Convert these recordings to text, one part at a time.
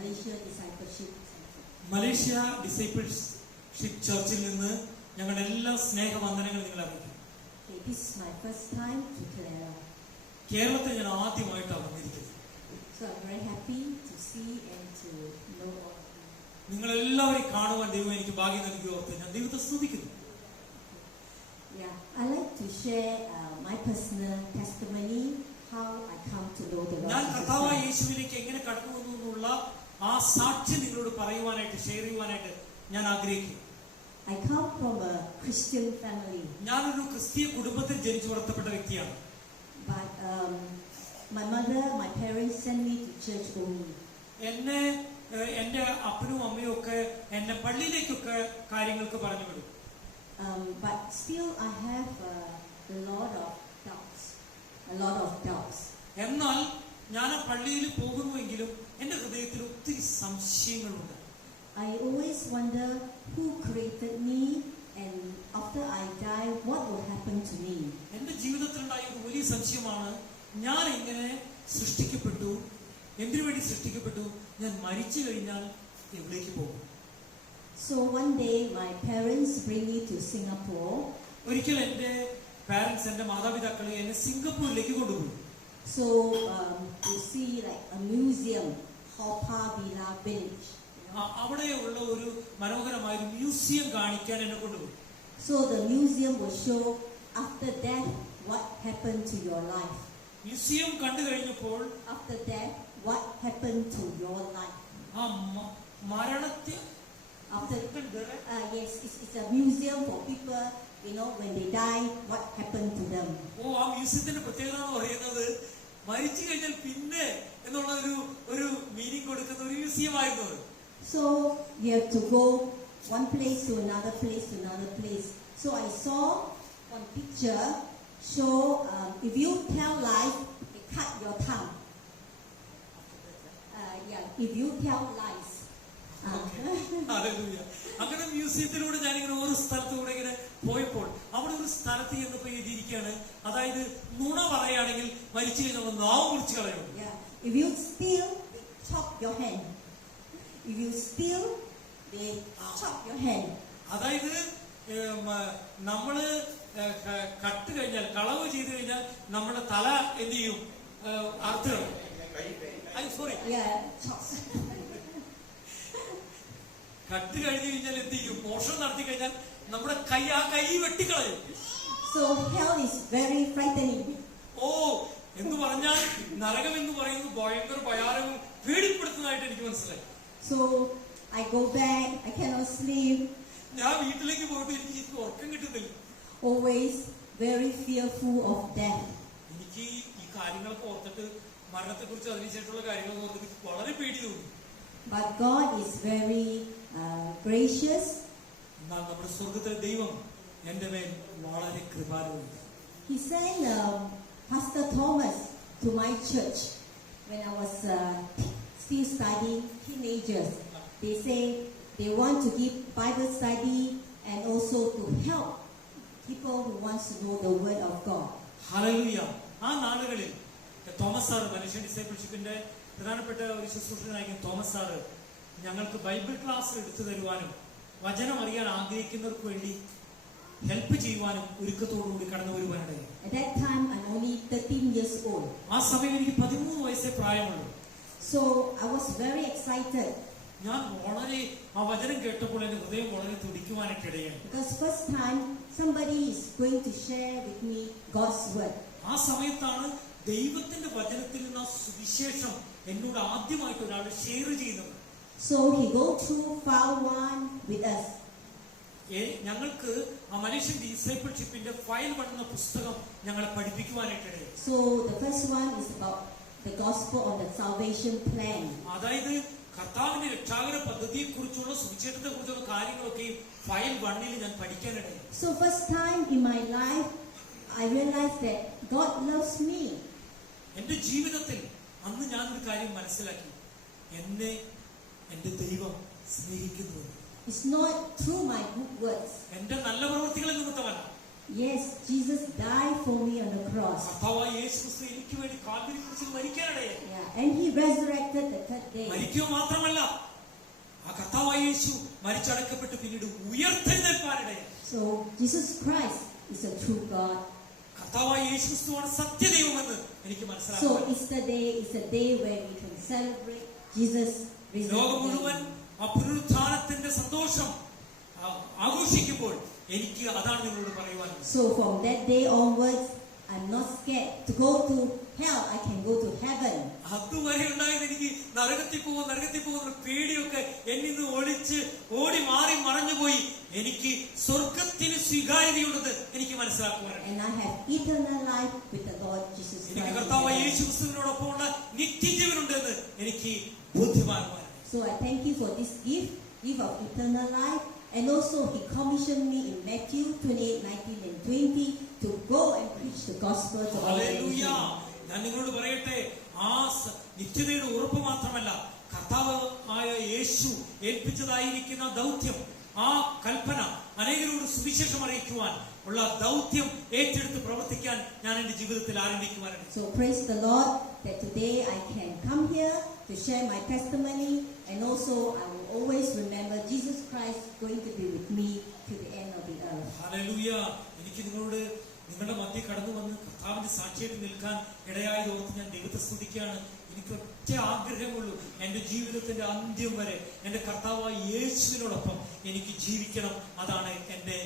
Malaysia Discipleship Center. Malaysia discipleship ചർച്ചിൽ നിന്ന് ഞങ്ങളുടെ എല്ലാ സ്നേഹവന്ദനങ്ങളും നിങ്ങൾ അറിയിക്കും. Okay, this is my first time to Kerala. കേരളത്തിൽ ഞാൻ ആദ്യമായിട്ടാണ് വന്നിരിക്കുന്നത്. So I'm very happy to see and to know all of you. നിങ്ങളെല്ലാവരെയും കാണുവാൻ ദൈവം എനിക്ക് ഭാഗ്യം നൽകി ഓർത്ത് ഞാൻ ദൈവത്തെ സ്തുതിക്കുന്നു. Yeah, I like to share my personal testimony, how I come to know the Lord ഞാൻ Jesus കർത്താവായ Christ. യേശുവിലേക്ക് എങ്ങനെ കടന്നു വന്നു എന്നുള്ള ആ സാക്ഷ്യം നിങ്ങളോട് പറയുവാനായിട്ട് ഷെയർ ചെയ്യുവാനായിട്ട് ഞാൻ ആഗ്രഹിക്കുന്നു. I come from a Christian family, ഞാനൊരു ക്രിസ്തീയ കുടുംബത്തിൽ ജനിച്ചു വളർത്തപ്പെട്ട വ്യക്തിയാണ്. but my mother, my parents sent me to church only. എന്നെ എന്റെ അപ്പനും അമ്മയും ഒക്കെ എന്നെ പള്ളിയിലേക്കൊക്കെ കാര്യങ്ങൾക്ക് പറഞ്ഞു വിടും. But still I have a lot of doubts. എന്നാൽ ഞാൻ ആ പള്ളിയിൽ പോകുന്നുവെങ്കിലും എന്റെ ഹൃദയത്തിൽ ഒത്തിരി സംശയങ്ങളുണ്ട്. I always wonder who created me, and after I die, what will happen to me? എന്റെ ജീവിതത്തിലുണ്ടായ ഒരു വലിയ സംശയമാണ്, ഞാൻ എങ്ങനെ സൃഷ്ടിക്കപ്പെട്ടു, എന്തിനു വേണ്ടി സൃഷ്ടിക്കപ്പെട്ടു, ഞാൻ മരിച്ചു കഴിഞ്ഞാൽ എവിടേക്ക് പോകും? So one day my parents bring me to Singapore. ഒരിക്കൽ എന്റെ പാരന്റ്സ്, എന്റെ മാതാപിതാക്കളെ എന്നെ സിംഗപ്പൂരിലേക്ക് കൊണ്ടുപോയി. So to see like a museum, Haw Par Villa Village. അവിടെയുള്ള ഒരു മനോഹരമായ ഒരു മ്യൂസിയം കാണിക്കാൻ എന്നെ കൊണ്ടുപോയി. So the museum will show after death what happened to your life. Museum കണ്ടു കഴിഞ്ഞപ്പോൾ After death, what happened to your life? ആ മരണത്തെ Yes, it's a museum for people, when they die, what happened to them. ആ മ്യൂസിയത്തിന്റെ പ്രത്യേകത എന്ന് പറയുന്നത് മരിച്ചു കഴിഞ്ഞാൽ പിന്നെ എന്നുള്ള ഒരു മീനിങ് കൊടുക്കുന്ന ഒരു മ്യൂസിയം ആയിരുന്നു. So you have to go one place to another place to another place. So I saw one picture show if you tell lies, they cut your tongue. If you tell lies. അങ്ങനെ മ്യൂസിയത്തിലൂടെ ഞാനിങ്ങനെ ഓരോ സ്ഥലത്തൂടെ ഇങ്ങനെ പോയപ്പോൾ അവിടെ ഒരു സ്ഥലത്ത് ചെന്നപ്പോ എഴുതിയിരിക്കുകയാണ്, അതായത് നുണ പറയുകയാണെങ്കിൽ മരിച്ചു കഴിഞ്ഞാൽ നാവ് മുറിച്ച് കളയും. If you steal, they chop your hand. If you steal, they chop your hand. അതായത് നമ്മള് കട്ട് കഴിഞ്ഞാൽ, കളവ് ചെയ്തു കഴിഞ്ഞാൽ നമ്മുടെ തല എന്ത് ചെയ്യും? അർത്ഥം സോറി കട്ട് കഴിഞ്ഞു കഴിഞ്ഞാൽ എന്ത് ചെയ്യും? മോഷണം നടത്തി കഴിഞ്ഞാൽ നമ്മുടെ കൈ വെട്ടിക്കളയും. So hell is very frightening. എന്ന് പറഞ്ഞാൽ നരകം എന്ന് പറയുന്നത് ഭയങ്കര ഭയാനകവും പേടിപ്പെടുത്തുന്നതായിട്ട് എനിക്ക് മനസ്സിലായി. So I go back, I cannot sleep. ഞാൻ വീട്ടിലേക്ക് പോയിട്ട് എനിക്ക് ഉറക്കം കിട്ടുന്നില്ല. Always very fearful of death. എനിക്ക് ഈ കാര്യങ്ങളൊക്കെ ഓർത്തിട്ട്, മരണത്തെ കുറിച്ച് അതിനുശേഷമുള്ള കാര്യങ്ങൾ ഓർത്തിട്ട് വളരെ പേടി തോന്നി. But God is very gracious. എന്നാൽ നമ്മുടെ സ്വർഗത്തിലെ ദൈവം എന്റെ മേൽ വളരെ കൃപാലുണ്ട്. He sent Pastor Thomas to my church when I was still studying, teenagers. They say they want to give Bible study and also to help people who wants to know the word of God. Hallelujah. ആ നാളുകളിൽ Thomas sir, Malaysian ഡിസൈപ്പിൾഷിപ്പിന്റെ പ്രധാനപ്പെട്ട ഒരു ശുശ്രൂഷകനായിരിക്കും Thomas sir, ഞങ്ങൾക്ക് Bible class എടുത്തു തരുവാനും വചനം അറിയാൻ ആഗ്രഹിക്കുന്നവർക്ക് വേണ്ടി ഹെൽപ്പ് ചെയ്യുവാനും ഒരുക്കത്തോടുകൂടി കടന്നു വരുവാനുണ്ടായി. At that time I'm only 13 years old. ആ സമയം എനിക്ക് 13 വയസ്സേ പ്രായമുള്ളൂ. So I was very excited. ഞാൻ വളരെ ആ വചനം കേട്ടപ്പോൾ എന്റെ ഹൃദയം വളരെ തുടിക്കുവാനൊക്കിടയായി. Because first time somebody is going to share with me God's word. ആ സമയത്താണ് ദൈവത്തിന്റെ വചനത്തിൽ നിന്ന് സുവിശേഷം എന്നോട് ആദ്യമായിട്ട് ഒരാൾ ഷെയർ ചെയ്യുന്നത്. So he go through file 1 with us. ഞങ്ങൾക്ക് ആ മലേഷ്യൻ ഡിസൈപ്പിൾഷിപ്പിന്റെ ഫയൽ 1 എന്ന പുസ്തകം ഞങ്ങളെ പഠിപ്പിക്കുവാനായിട്ടിടയായി. So the first one is about the gospel on the salvation plan. അതായത് കർത്താവിന്റെ രക്ഷാകര പദ്ധതിയെ കുറിച്ചുള്ള സുവിശേഷത്തെ കുറിച്ചുള്ള കാര്യങ്ങളൊക്കെ ഫയൽ 1 ഞാൻ പഠിക്കാനിടയായി. So first time in my life I realized that God loves me. എന്റെ ജീവിതത്തിൽ അന്ന് ഞാൻ ഒരു കാര്യം മനസ്സിലാക്കി, എന്നെ എന്റെ ദൈവം സ്നേഹിക്കുന്നു. It's not through my good works. എന്റെ നല്ല പ്രവൃത്തികളെ നിമിത്തമല്ല. Yes, Jesus died for me on the cross. കർത്താവായ യേശുക്രിസ്തു എനിക്ക് വേണ്ടി കാൽവരി ക്രൂശിൽ മരിക്കാനിടയായി. Yeah, and he resurrected the third day. മരിക്കുക മാത്രമല്ല, ആ കർത്താവായ യേശു മരിച്ചടക്കപ്പെട്ട് പിന്നീട് ഉയർത്തെഴുന്നേൽപ്പാനിടയായി. So Jesus Christ is a true God. കർത്താവായ യേശുക്രിസ്തുവാണ് സത്യദൈവമെന്ന് എനിക്ക് So മനസ്സിലാക്കാം. Easter Day is a day where we can celebrate Jesus ലോകം മുഴുവൻ resurrected. ആ പുനരുത്ഥാനത്തിന്റെ സന്തോഷം ആഘോഷിക്കുമ്പോൾ എനിക്ക് അതാണ് നിങ്ങളോട് പറയുവാനുള്ളത്. So from that day onwards, I'm not scared to go to hell. I can go to heaven. അതുവരെ ഉണ്ടായത് എനിക്ക് നരകത്തിൽ പോകുന്ന പേടിയൊക്കെ എന്നിൽ നിന്ന് ഓടി മാറി മറഞ്ഞുപോയി. എനിക്ക് സ്വർഗത്തിന് സ്വീകാര്യതയുള്ളത് എനിക്ക് മനസ്സിലാക്കുവാനാണ്. And I have eternal life with the Lord Jesus എനിക്ക് Christ. കർത്താവായ യേശു ക്രിസ്തുവിനോടൊപ്പമുള്ള നിത്യജീവനുണ്ടെന്ന് എനിക്ക് ബോധ്യമാകുവാനാണ്. So I thank you for this gift of eternal life. And also he commissioned me in Matthew 28:19 and 20 to go and preach the gospel to all hallelujah. nations. ഞാൻ നിങ്ങളോട് പറയട്ടെ, ആ നിത്യതയുടെ ഉറപ്പ് മാത്രമല്ല, കർത്താവ് ആയ യേശു ഏൽപ്പിച്ചതായിരിക്കുന്ന ദൗത്യം, ആ കൽപ്പന അനേകരോട് സുവിശേഷം അറിയിക്കുവാൻ ഉള്ള ദൗത്യം ഏറ്റെടുത്ത് പ്രവർത്തിക്കാൻ ഞാൻ എന്റെ ജീവിതത്തിൽ ആരംഭിക്കുവാനാണ്. So praise the Lord that today I can come here to share my testimony, and also I will always remember Jesus Christ going to be with me to the end of the earth. Hallelujah. എനിക്ക് നിങ്ങളുടെ മധ്യ കടന്നു വന്ന് കർത്താവിന്റെ സാക്ഷിയായിട്ട് നിൽക്കാൻ ഇടയായത് ഓർത്ത് ഞാൻ ദൈവത്തെ സ്തുതിക്കുകയാണ്. എനിക്ക് ഒറ്റ ആഗ്രഹമുള്ളൂ, എന്റെ ജീവിതത്തിന്റെ അന്ത്യം വരെ എന്റെ കർത്താവായ യേശുവിനോടൊപ്പം എനിക്ക് ജീവിക്കണം. അതാണ് എന്റെ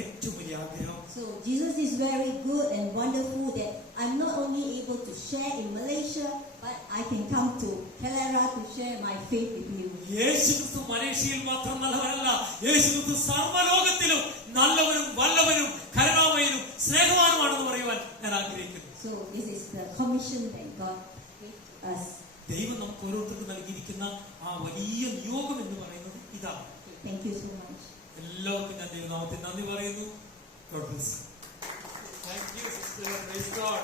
ഏറ്റവും വലിയ ആഗ്രഹം. So Jesus is very good and wonderful that I'm not only able to share in Malaysia, but I can come to Kelera to share my faith with you. യേശുക്രിസ്തു മലേഷ്യയിൽ മാത്രം നല്ലവനല്ല, യേശുക്രിസ്തു സർവ്വലോകത്തിലും നല്ലവനും വല്ലവനും കരുണാമയനും സ്നേഹവാനുമാണെന്ന് പറയുവാൻ ഞാൻ ആഗ്രഹിക്കുന്നു. So this is the commission that God gave to us. ദൈവം നമുക്ക് ഓരോരുത്തർക്കും നൽകിയിരിക്കുന്ന ആ വലിയ നിയോഗം എന്ന് പറയുന്നത് ഇതാണ്. Thank you so much. എല്ലാവർക്കും ഞാൻ ദൈവനാമത്തിൽ നന്ദി പറയുന്നു. God bless you. Thank you, sister. Praise God.